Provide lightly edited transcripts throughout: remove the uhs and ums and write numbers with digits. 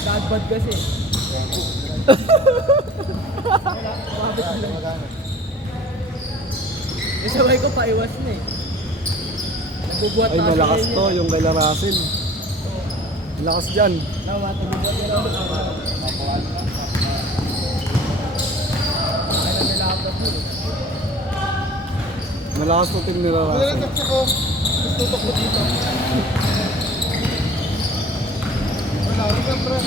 Bad kasi. Mabit na lang. Isabay ko paiwas na eh. Nagbubuhat Ay, malakas to, yung kay Larasil. Malakas dyan. Tama, nagbubuhat na lang. Ay, naglalakap mo eh. Malakas to ting ni Larasil. Tutok mo dito. Wala, hindi ka pre.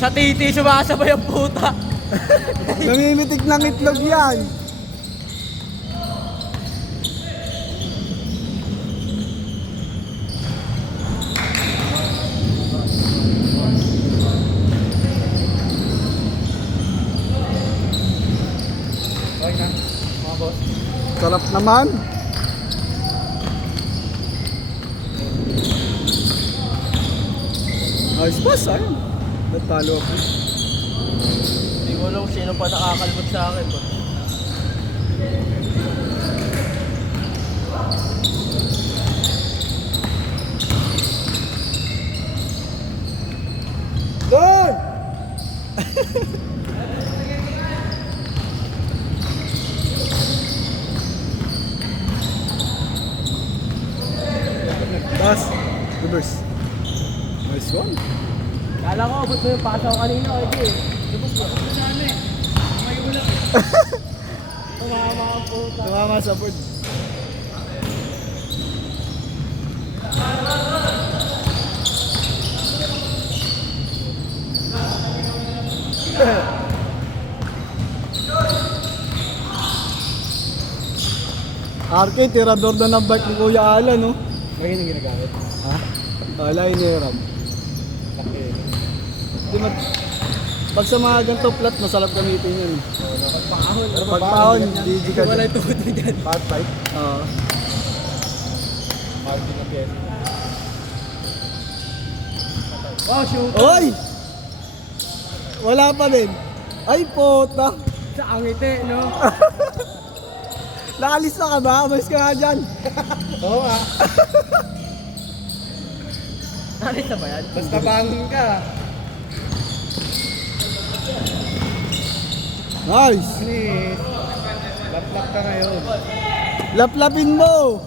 Sa titi, sumasabay ang puta. Namimitik ng itlog yan. Okay na, mga boss. Sarap naman. Ayos pa, sayang. Natalo ako. Hindi ko alam sino pa nakakalbot sa akin. Boss. Doon! Taas. Reverse. Nice one. Kala ko, abot mo yung pasaw kanina. Okay, lubos mo. Saan eh? May ulam eh. Tumama ang puta. Tumama sa board. RK, tirador na ng bike ni Kuya Alan, no? May yung ginagamit. Ha? Wala, iniram. Di mag... Pag sa mga ganito flat, masarap gamitin yun. Pagpahon. Pagpahon, GG ka Wala dyan. yung tukot na dyan. Part fight? Oo. Party na piyesa. Wow, shoot! Oy! Wala pa din. Ay, pota. Sa angiti, no? Naalis na ka ba? Umalis ka nga dyan. Oo nga. Nakita ba yan? Basta bangon ka. Nice. Please. Laplap ka ngayon. Laplapin mo.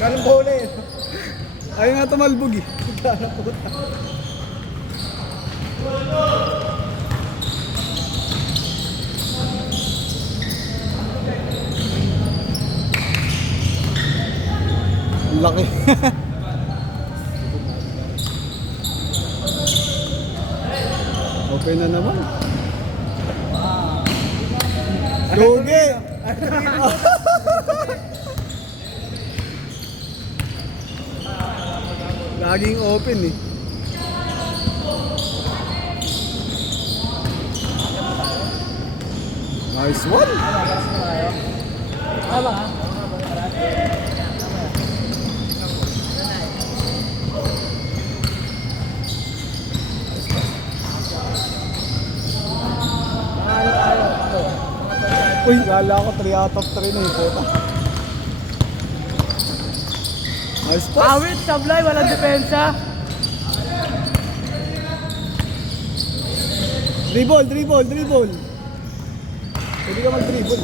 Ganun bola eh. Ayun nga tumalbog eh. Ganun puta. Ang laki. Open na naman. Lugi. Laging open eh. Nice one. Tama ka? Uy, gala ko 3 out of 3 na yung puta. Nice pass. Awit, sablay, walang depensa. Dribble, dribble, dribble. Pwede ka mag-dribble.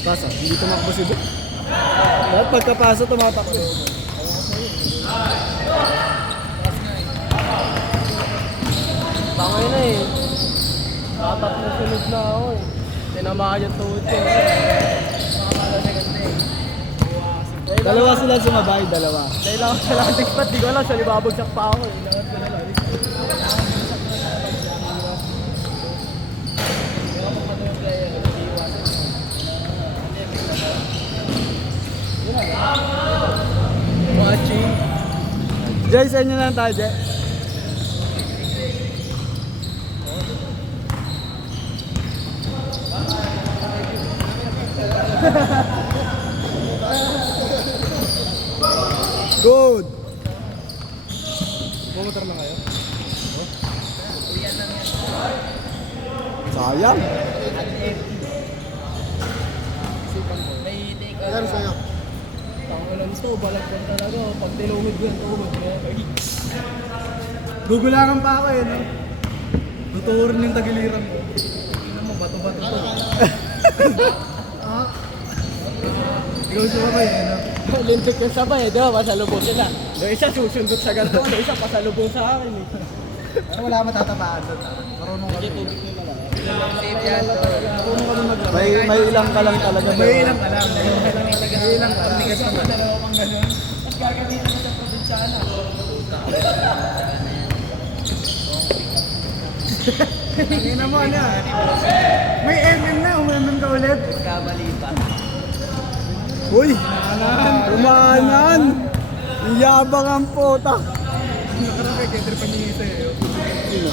Pasa, hindi tumakbo si Buk. Dapat pagkapasa tumatakbo. Tangay na eh. Nakatatlo sunod na ako eh. Tinamaan yung tuhod ko. Nakakala na ganda eh. Dalawa sila sumabay, dalawa. Dahil ako sa landing spot, di ko alam, siya libabagsak pa ako eh. Lahat ko na lang. Watching. Jay, sa inyo na lang tayo, Jay. Good. Pumotor lang kayo? Sayang. Ano sa'yo? Tangulan to, balagyan talaga. Pag tinumid ko yan, tuhod ko. Gugulangan pa ako eh, no? Tuturin yung tagiliran ko. Tingnan mo, bato-bato to. Ikaw siya ba eh, no? Lintik yung sabay eh, di ba? Pasalubong sila. Yung isa susundot sa ganito, yung isa pasalubong sa akin eh. Pero wala matatapaan doon. Marunong ka rin. Safe yan. Marunong ka rin mag- May ilang ka lang talaga. May ilang ka lang. May ilang ka lang. Kasi naman dalawa pang ganun. Tapos gagamitin mo sa probinsyana. Tingin mo ano? May MM na, umemem ka ulit. Kamali pa. Uy! Umanan! Iyabang ang puta! Nakarang kay Kendra Paningisa eh. Sino?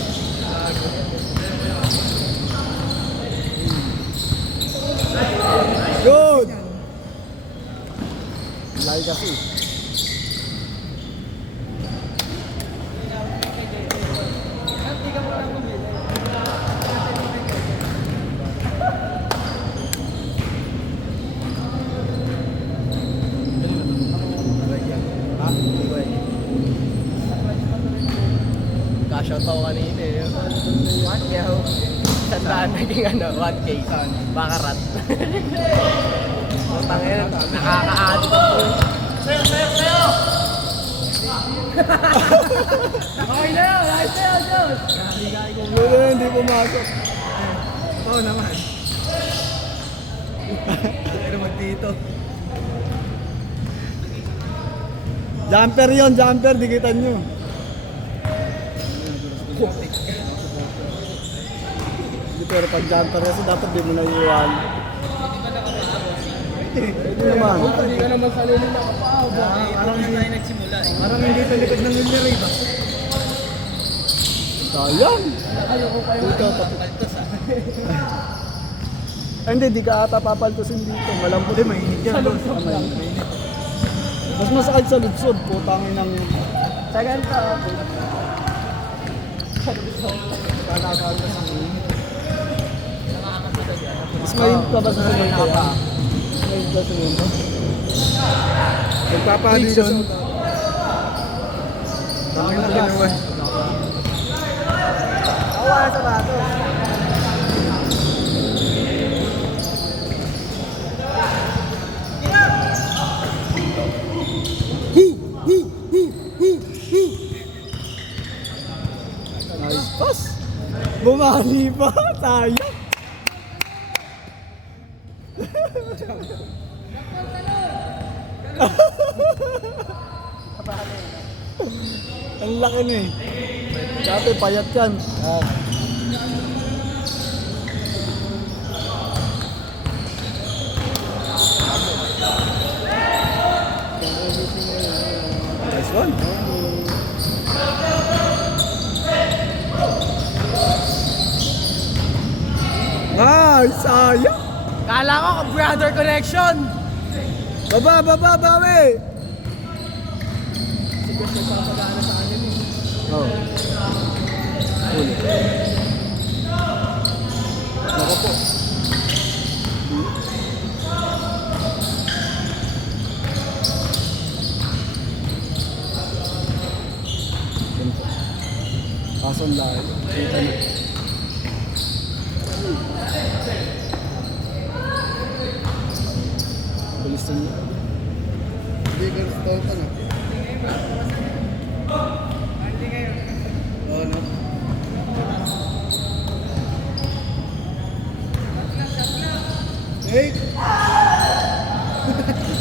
Good! Lagi kasi. Cash out ako kanina eh. 1K ako. Sandaan naging 1K. Bakarat. Utang yun, nakaka-addict ako. Sayo! Okay na yun! Ayos na yun, Diyos! Hindi pumasok. Oo naman. Pero magdito. Jumper yon, jumper, dikitan nyo. Hindi, pero pag jumper kasi dapat di mo na iwan. Hindi naman. Hindi ka naman sa lulong nakapahaba. Parang hindi tayo nagsimula eh. Parang hindi sa likod ng linear ba? Sayang! Ayoko kayo. Dito, hindi, di ka ata papaltusin dito. Malambot. Hindi, mainit yan. Mainit. Mas masakit sa lutsod. Putangin ng... Sa ganito. Kalakaan ka sa mainit. Mas mainit pa ba sa semento yan? Mas mainit ba sa semento? Nagpapaano yun? Dami na ginawa. Awa sa bato. Nice pass. Bumali pa. Tayo. Ang laki na eh. Dati payat yan. Ah. Nice one. Nice! Sayang! Kala ko brother connection. Baba! Baba! Bawi! Si Gus nagpapagana sa akin eh. Oh. Ulo. Nako po. Kason lahat. Kita na. Bilis na niya. Bigger start na. Oh, no. Hey!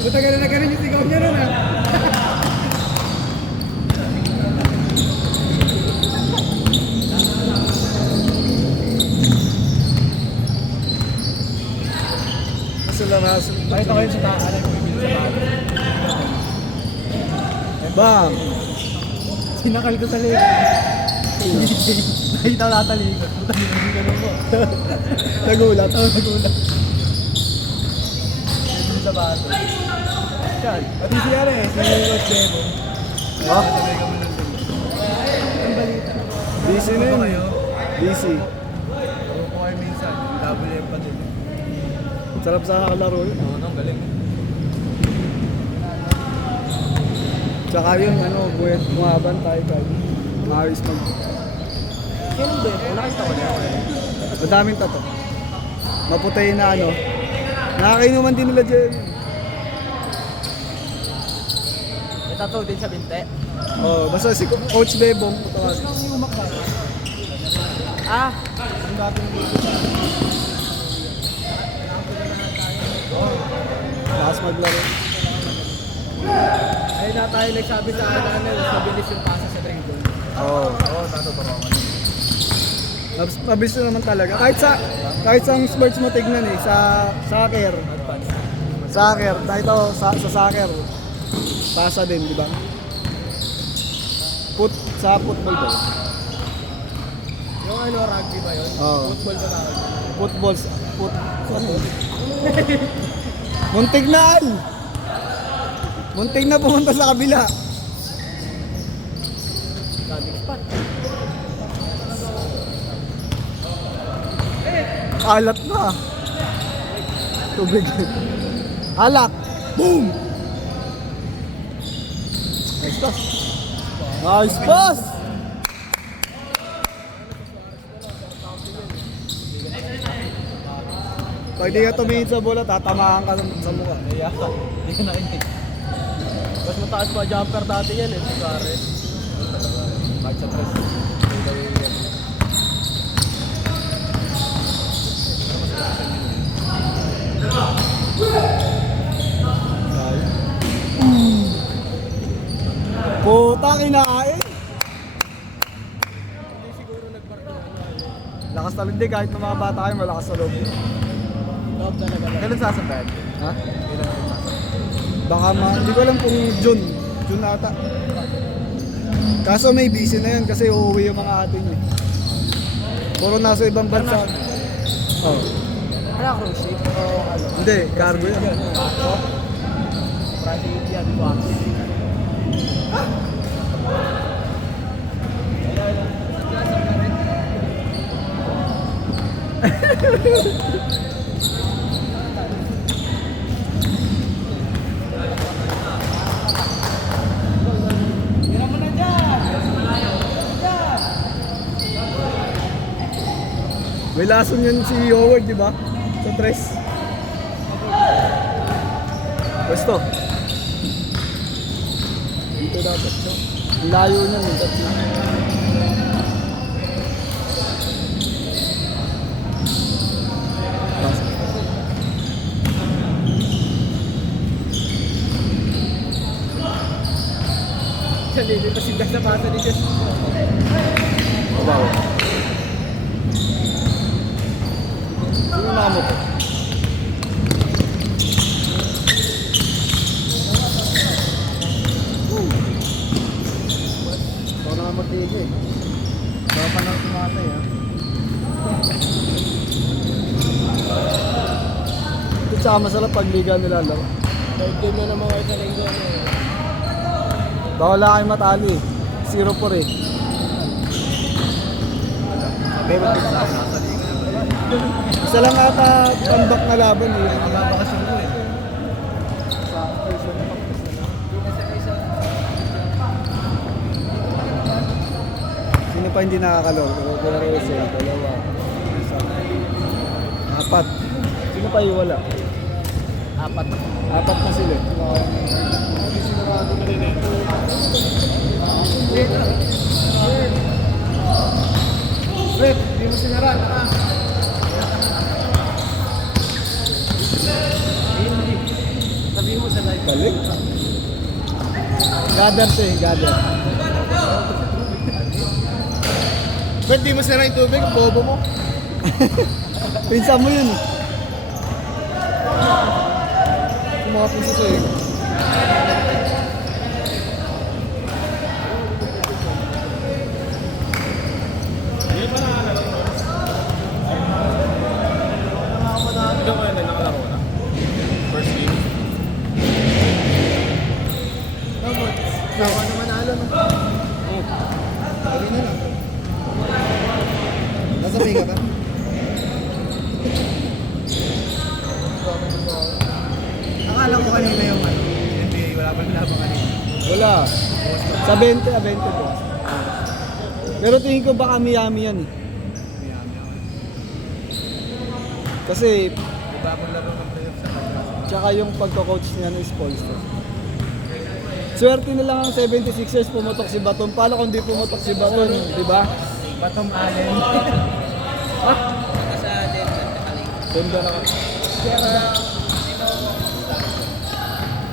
Matagal na ganun yung sigaw niya nun ah. Hassle lang, hassle. Pakita ko yun sa taan. Bang! Sinakal ko sa leg. Nakita ko natalikod. Puta nila yung ganun ko. Nagulat. Oo, nagulat. Hindi sa bato. Yan. Pati siya rin eh. Si Rod Bebo. Oh? Sabay kami ng leg. Busy na yun. Busy. Laro ko kayo minsan. WM pa din. Sarap sa kalaro yun. Oo, no, galing. Tsaka yun, bumaban tayo kahit maayos mag... Kailan ba yun? Nakita ko na. Madaming tato. Maputay na nakakainuman din nila dyan. May tattoo din sa binte. Oh, basta si Coach Bebong. Ah! Ang dating lakas maglaro. Ayun na tayo nagsabi sa ano, mabilis yung pasa sa dribble. Oo. Oo, natutuwa ko. Mabilis na naman talaga. Kahit sa sports mo tignan sa soccer. Soccer, sa soccer. Pasa din, di ba? Sa football ba? Yung ano, rugby ba yun? Oo. Football ba tawag? Football. Muntik na al! Muntik na pumunta sa kabila. Daming spot. Alat na. Tubig. Alak. Boom! Nice pass. Nice pass! Pag di ka tumingin sa bola, tatamaan ka sa mukha. Kaya, hindi ko nakinig. Mas mataas pa jumper dati yan eh, si Suarez. Kahit sa press. Puta, kinain! Hindi siguro nagparto na. Lakas talaga, hindi kahit ng mga bata kayo, malakas sa loob. Loob talaga lang. Kailan sasampad? Ha? Kailan sasampad? Baka hindi ko alam kung June ata. Kaso may busy na yun kasi uuwi yung mga ating eh. Puro nasa ibang bansa. Oh. Ano, cruise ship? O ano? Hindi, cargo yan. Ako? Brazilian wax. May lason yun si Howard, di ba? Sa tres. Pwesto. Dito dapat siya. Ang layo niya, may tatlo. Siya lilipasin sa pasa ni Diyos. Babaw. Sino na mo to? Ikaw na nga magtigil. Baka pa nang tumatay ha. Ito tsaka masarap pag liga nilalaro. Third game na naman kayo sa linggo. Baka wala kayong matalo eh. 0-4 eh. Favorite team sa nasa liga. Isa lang ata comeback na laban eh. Mababakasyon ko eh. Sino pa hindi nakakalaro? Wala rin sila. Dalawa. Isa. Apat. Sino pa yung wala? Apat. Apat na sila. Brett, hindi mo sinaran. Sabihin mo sa live. Balik. Gather siya eh. Gather. Ba't di mo sinara yung tubig? Bobo mo. Pinsa mo yun eh. Yung mga pinsa sa'yo. Ilan kayo na nakalaro na? First game? Ako na manalo no. Sabi na lang. Nasabay ka ba? Akala ko kanina yung ano. Hindi, wala pa nila pa kanina. Wala. Sa 20, 20 po. Pero tingin ko baka Miami yan eh. Kasi, Iba pang laro ng playoff sa kanya. tsaka yung pagko-coach niya ng sponsor. Swerte na lang ang 76ers pumutok si Baton. Paano kung di pumutok si Baton, di ba? Batom Allen. Denver ako.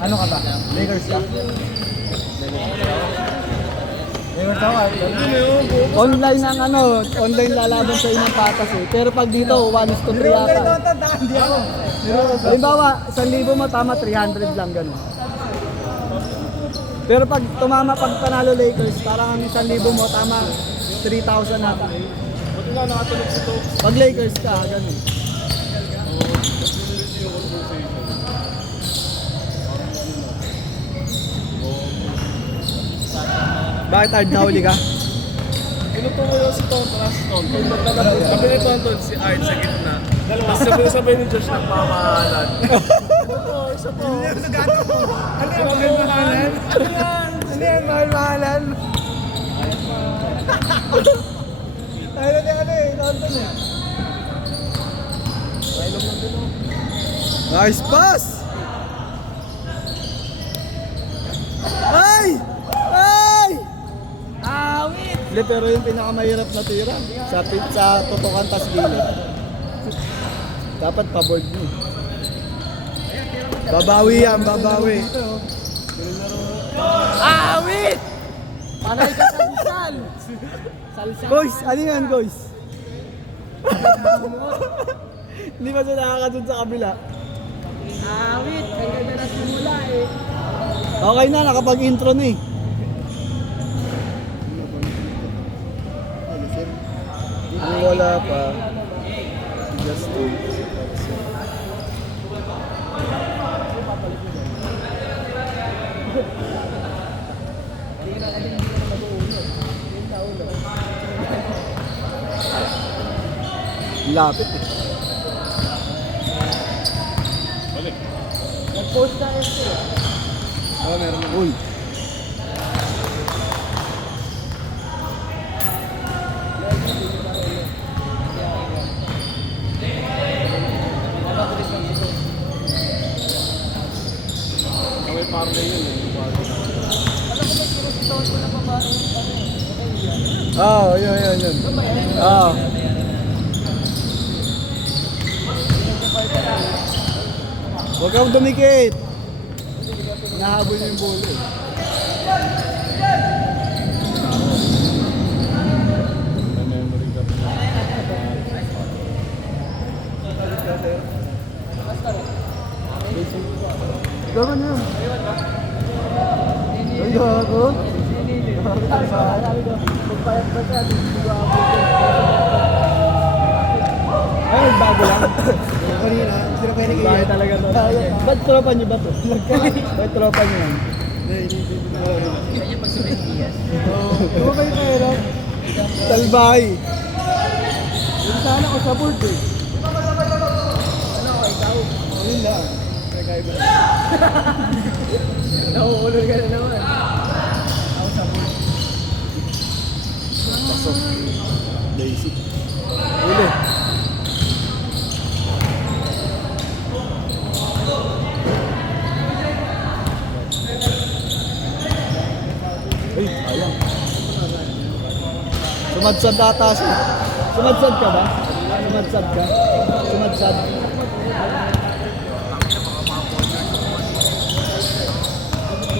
Ano ka ba? Lakers ka? Lakers ako. Online ang ano, online lalaban sa inang patas eh. Pero pag dito, 1:3 yata. Hindi ako. Halimbawa, 1,000 mo tama, 300 lang ganun. Pero pag tumama, pag panalo Lakers, parang ang 1,000 mo tama, 3,000 nata. Buti nga nakatulog si Tox. Pag Lakers ka, ganun. Bakit hard na huli ka? Inuto mo yun si Tonton. Sabi ni Tonton, si Art sa gitna. Tapos sabay ni Josh nagmamahalan. Oo, isa po. Ano yung gato mo? Ano yung Mahal-mahalan? Ano yan? Ano yan? Mahal-mahalan? Ay, ano eh. Tonton eh. Nice pass! Ay! Ay! Awit! Hindi, pero yung pinakamahirap na tira sa tutukan tas gilid. Dapat pa-board mo. Babawi yan, babawi. Awit! Panay ka sa sal! Salsa. Guys, ano yan, guys? Hindi ba siya nakakadun sa kabila? Awit! Ang ganda na simula eh. Okay na, nakapag-intro na eh. Wala pa. Just two. Lapit eh. Nag-post na SC. Oh, meron na. Uy. Kami parang yun eh. Oh, yun. Oh. Huwag kang dumikit. Nahabol niyo yung bolo eh. May memory ka pa. Gawin yun. Ay, gago. Ay, bago lang. Kanina, sino kayo nag-iyak? Bakit talaga to? Ba't tropa niyo ba to? Ba't tropa niyo yan? Ano kayo kayo? Talbay. Yung sana ko sa board eh. Yun lang. Nagkaiba. Nakukulog ka na naman. Pasok. Basic. Uli. Ay, ayang. Sumadsad ata siya. Sumadsad ka ba? Sumadsad ka? Sumadsad.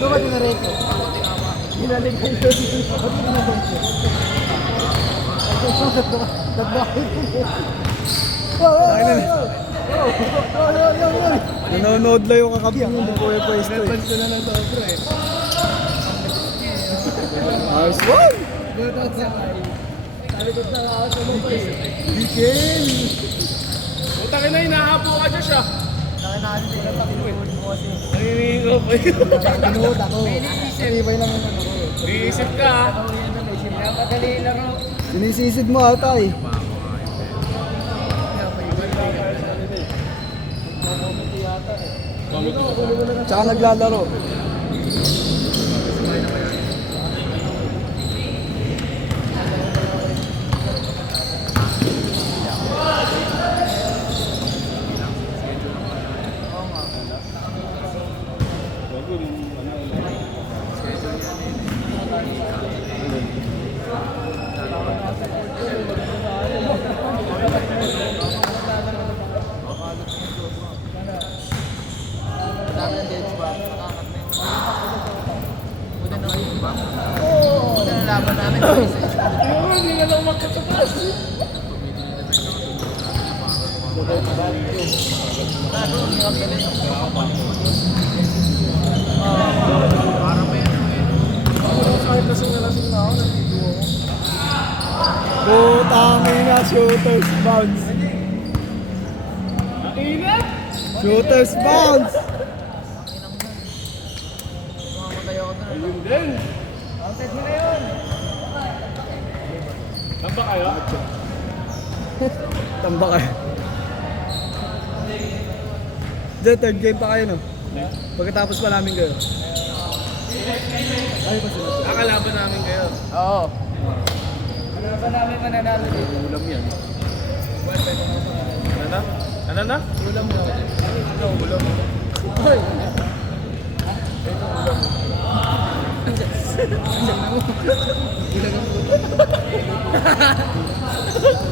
Ano ba tinareto? Ginaling kayo doon. Ba't tinareto? Nanonood lang yung kakapin mo. Bukuya pa isto eh. Napansin na ng sobra eh. Nice one! Gutot sa kayo. Talikod na ako sa mga paiso. Bikin! Utangin na, hinahapo ka dyan siya. Nakinahan din ang pakinuod mo kasi. Nanginginig ko pa yun. Pinuod ako. Ibay lang naman ako. Iisip ka ha. Ako yan na may Madali laro. Sinisisid mo ata eh. Tsaka naglalaro. Hindi na lang magkatapas. Kahit lasing na ako, nandito ako. Putang ina, shooters bounce. Ingat! Shooters bounce. Ayun din. Counted mo na yun. Tamba kayo? Tamba kayo. Diyan, third game pa kayo, no? Pagkatapos pa namin kayo. Nakalaban namin kayo. Oo. Ano ba namin mananalo dito? Ulam yan. Ano na? Ano na? Ulam mo. Ulam. Hoy!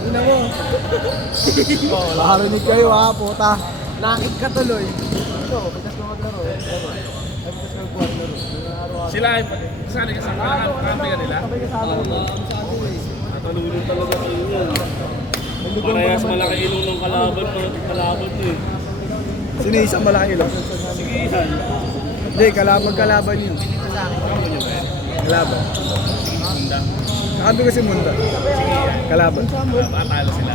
Una mo. Makarinig kayo ha, puta. Nakit ka tuloy. Ito, bitas mo maglaro. Ay, bitas mo maglaro. Sila ay saan ka sa kampi ka nila? Sabay ka sa amin. Natulunod talaga kayo yun. Parehas malaki ilong ng kalaban mo eh. Sino yung isang malaki lang? Sige yan. Hindi, kalaban yun. Kampo nyo ba yan? Kalaban. Hunda. Nakabi ko si Munda. Kalaban. Matalo sila.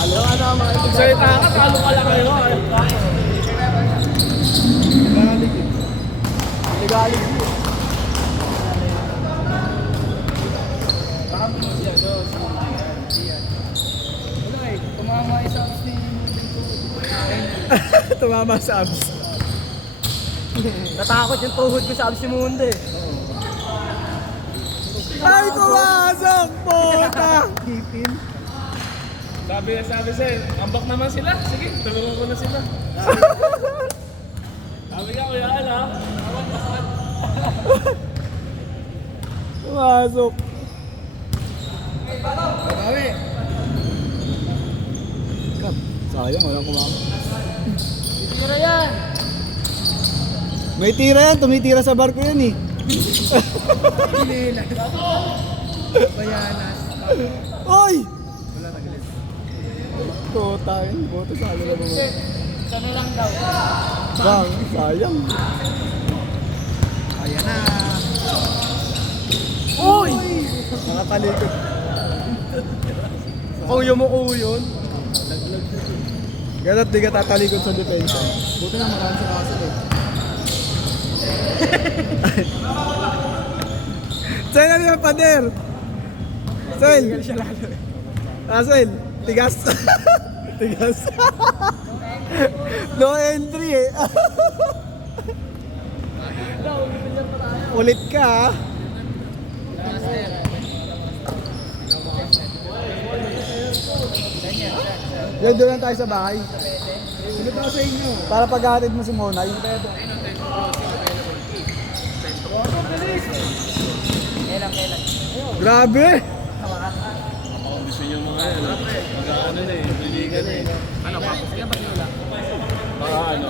Ano mga ito? Salita ka, talo ka lang kayo. Ligalig yun. Ligalig yun. Wala eh. Tumama isa ni Tumama sa abs. Natakot yung tuhod ko sa abs ni Mundo eh. Ay, pumasok! Puta! Kipin. Sabi sa'yo, ambak naman sila. Sige, tulungan ko na sila. Sabi ka, Kuya Al ha? Pumasok. Babawi. Kap, sayang, walang kumama. Tira yan. May tira yan, tumitira sa barko yan eh. Pinilas. Bayanas. Oy! Tota yun, boto sa alala mo. Ano lang daw? Bang, sayang. Ayan na. Uy! Nakatalikod. Kuya mo ko yun. Gano't di ka tatalikod sa depensa. Buti na marami sa kasal eh. Sel, ano yung pader? Sel! Sel, tigas. Tigas. No entry eh. Ulit ka ha. Yan, doon lang tayo sa bahay. Sunod ako sa inyo. Para paghahatid mo si Monay. Kailan? Grabe! Gusto nyo mga yan ha? Mag-ano na eh, liligan na eh. Ano ba? Sige ba nila? Baka ano?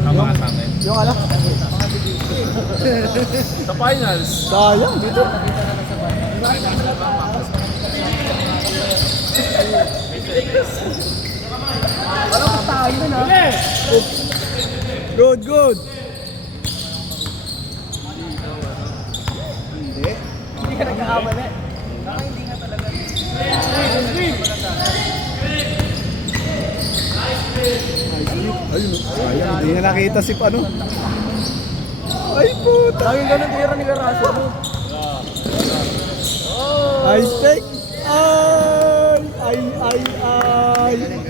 Tama ka sa akin. Yung ala. Sa finals, Sayang dito. Ano ka tayo na? Good, good. Hindi. Hindi ka nagkakamali. Baka hindi nga talaga. Ayun, sayang, hindi na nakita si ano. Ay puta. Laging ganun tira ni Garasio. High stake.